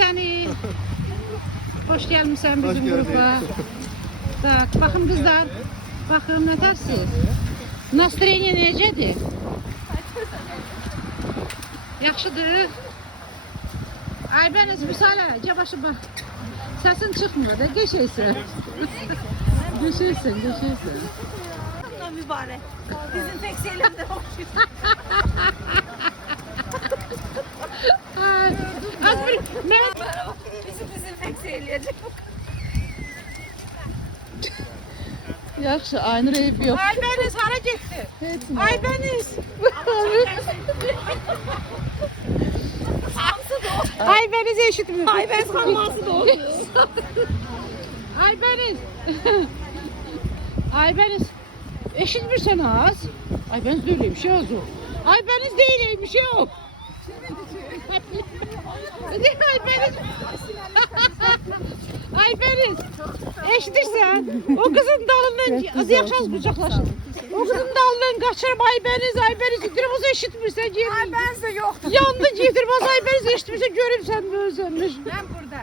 seni. Hoş gelmişsin bizim Hoş gruba. geldin. Tak, bakın kızlar. Bakın ne tersiz. Настроение necədir? Yaxşıdır. Aybəniz müsalə, cabaşı bax. Səsin çıxmır da, geçəysən. Geçəysən. Allah mübarek. Bizim tek şeylerden okşuyor. Ay, az bir, mən... Bizim tek şeyleyecek. Yaxşı, Aynur ev yox. Aybəniz hara getdi? Aybəniz. Aybəniz eşitmir. Aybəniz kalması da oldu. Aybəniz. Aybəniz. Eşitmirsən az. Aybəniz də öyle bir şey az o. Aybəniz değil bir şey o. Aybəniz. Aybəniz. Eşitirsən? O kızın dalından az yaxşı qucaqlaşın. O kızın dalından qaçırıb Aybəniz deyirəm o eşitmirsən yemin. Aybəniz de yoktu. Yandı getirmez Aybəniz eşitmirsən görüm sən özünmüş. Ben burada.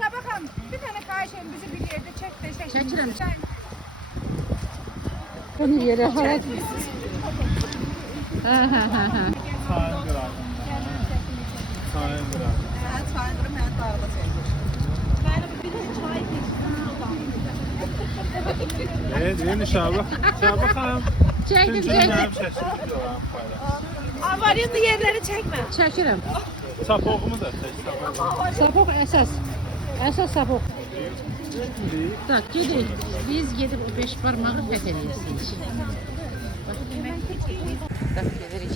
Şabakan bir tane kayışın bizi bir yerde çek de çek. Çekirim. Bunu yere hayat. Ha. Evet, yeni Şabak. Şabak Hanım. Çektim. Avaryonlu yerleri çekme. Çekirim. Sapoğumu da çek. Sapok esas. Esas sapok. Tak gedin. Biz gedib o 5 parmağı fəth edirsiniz. Bak gedirik.